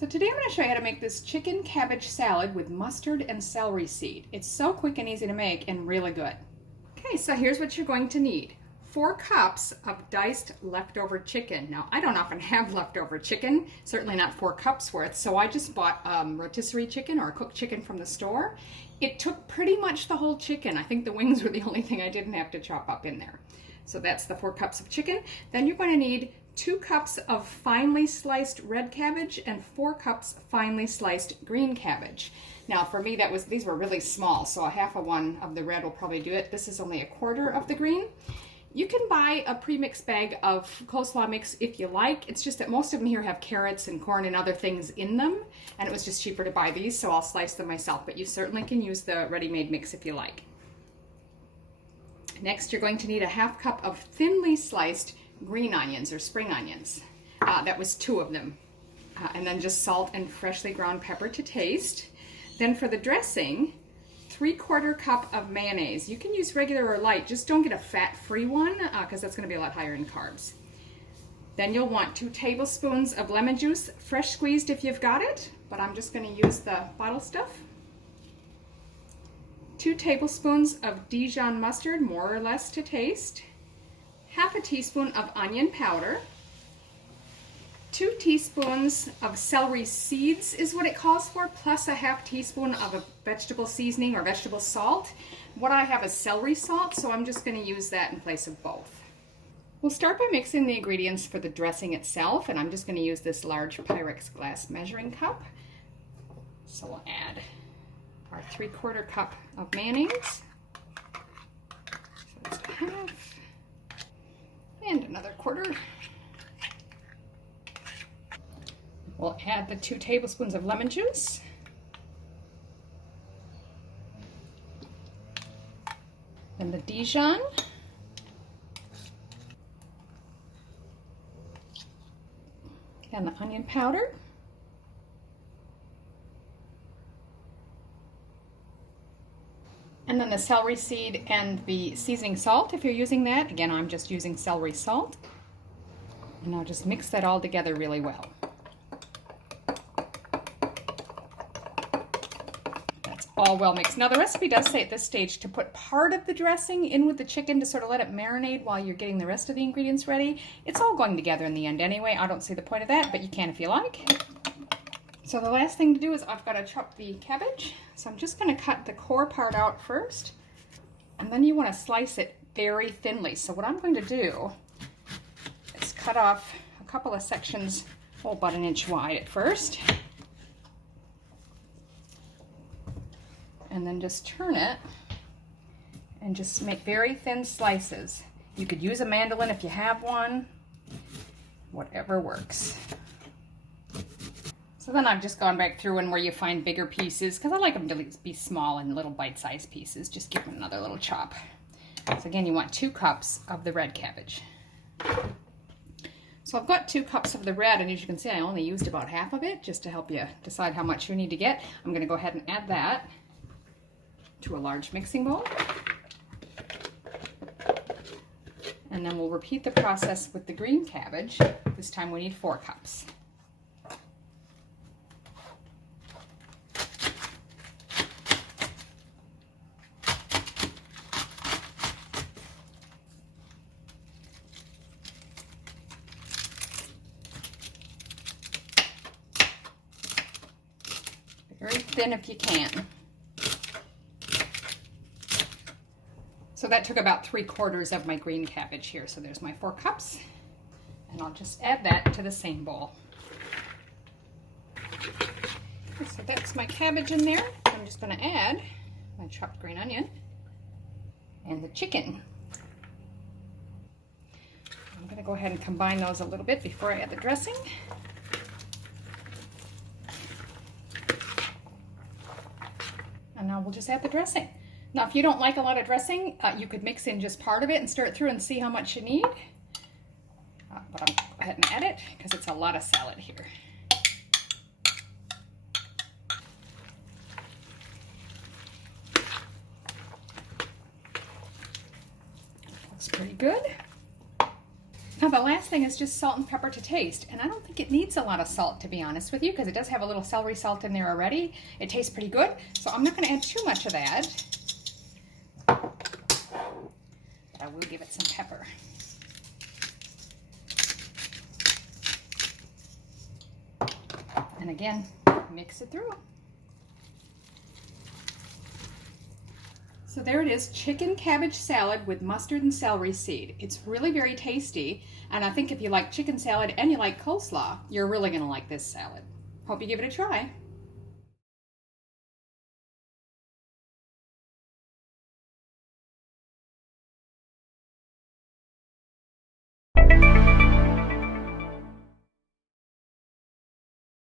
So today I'm going to show you how to make this chicken cabbage salad with mustard and celery seed. It's so quick and easy to make and really good. Okay, so here's what you're going to need. 4 cups of diced leftover chicken. Now, I don't often have leftover chicken, certainly not 4 cups worth, so I just bought rotisserie chicken or cooked chicken from the store. It took pretty much the whole chicken. I think the wings were the only thing I didn't have to chop up in there. So that's the 4 cups of chicken. Then you're going to need 2 cups of finely sliced red cabbage and 4 cups finely sliced green cabbage. Now for me these were really small, so a half of one of the red will probably do it. This is only a quarter of the green. You can buy a pre-mixed bag of coleslaw mix if you like. It's just that most of them here have carrots and corn and other things in them, and it was just cheaper to buy these, so I'll slice them myself, but you certainly can use the ready-made mix if you like. Next, you're going to need a half cup of thinly sliced green onions or spring onions. That was 2 of them. And then just salt and freshly ground pepper to taste. Then for the dressing, 3/4 cup of mayonnaise. You can use regular or light, just don't get a fat-free one because that's going to be a lot higher in carbs. Then you'll want 2 tablespoons of lemon juice, fresh squeezed if you've got it, but I'm just going to use the bottle stuff. 2 tablespoons of Dijon mustard, more or less to taste. Half a teaspoon of onion powder. 2 teaspoons of celery seeds is what it calls for, plus a half teaspoon of a vegetable seasoning or vegetable salt. What I have is celery salt, so I'm just going to use that in place of both. We'll start by mixing the ingredients for the dressing itself, and I'm just going to use this large Pyrex glass measuring cup. So we'll add our 3/4 cup of mayonnaise. So that's a half. And another 1/4. We'll add the 2 tablespoons of lemon juice. Then the Dijon. And the onion powder. And then the celery seed and the seasoning salt if you're using that. Again, I'm just using celery salt. And I'll just mix that all together really well. That's all well mixed. Now the recipe does say at this stage to put part of the dressing in with the chicken to sort of let it marinate while you're getting the rest of the ingredients ready. It's all going together in the end anyway. I don't see the point of that, but you can if you like. So the last thing to do is I've got to chop the cabbage. So I'm just going to cut the core part out first, and then you want to slice it very thinly. So what I'm going to do is cut off a couple of sections, about 1 inch wide at first, and then just turn it and just make very thin slices. You could use a mandolin if you have one, whatever works. So then I've just gone back through and where you find bigger pieces, because I like them to be small and little bite-sized pieces, just give them another little chop. So again, you want 2 cups of the red cabbage. So I've got 2 cups of the red, and as you can see, I only used about half of it, just to help you decide how much you need to get. I'm going to go ahead and add that to a large mixing bowl. And then we'll repeat the process with the green cabbage. This time we need 4 cups. Very thin if you can. So that took about 3/4 of my green cabbage here. So there's my 4 cups. And I'll just add that to the same bowl. Okay, so that's my cabbage in there. I'm just going to add my chopped green onion and the chicken. I'm going to go ahead and combine those a little bit before I add the dressing. And now we'll just add the dressing. Now, if you don't like a lot of dressing, you could mix in just part of it and stir it through and see how much you need. But I'll go ahead and add it because it's a lot of salad here. Looks pretty good. Now the last thing is just salt and pepper to taste, and I don't think it needs a lot of salt, to be honest with you, because it does have a little celery salt in there already. It tastes pretty good, so I'm not going to add too much of that. But I will give it some pepper. And again, mix it through. So there it is, chicken cabbage salad with mustard and celery seed. It's really very tasty, and I think if you like chicken salad and you like coleslaw, you're really going to like this salad. Hope you give it a try.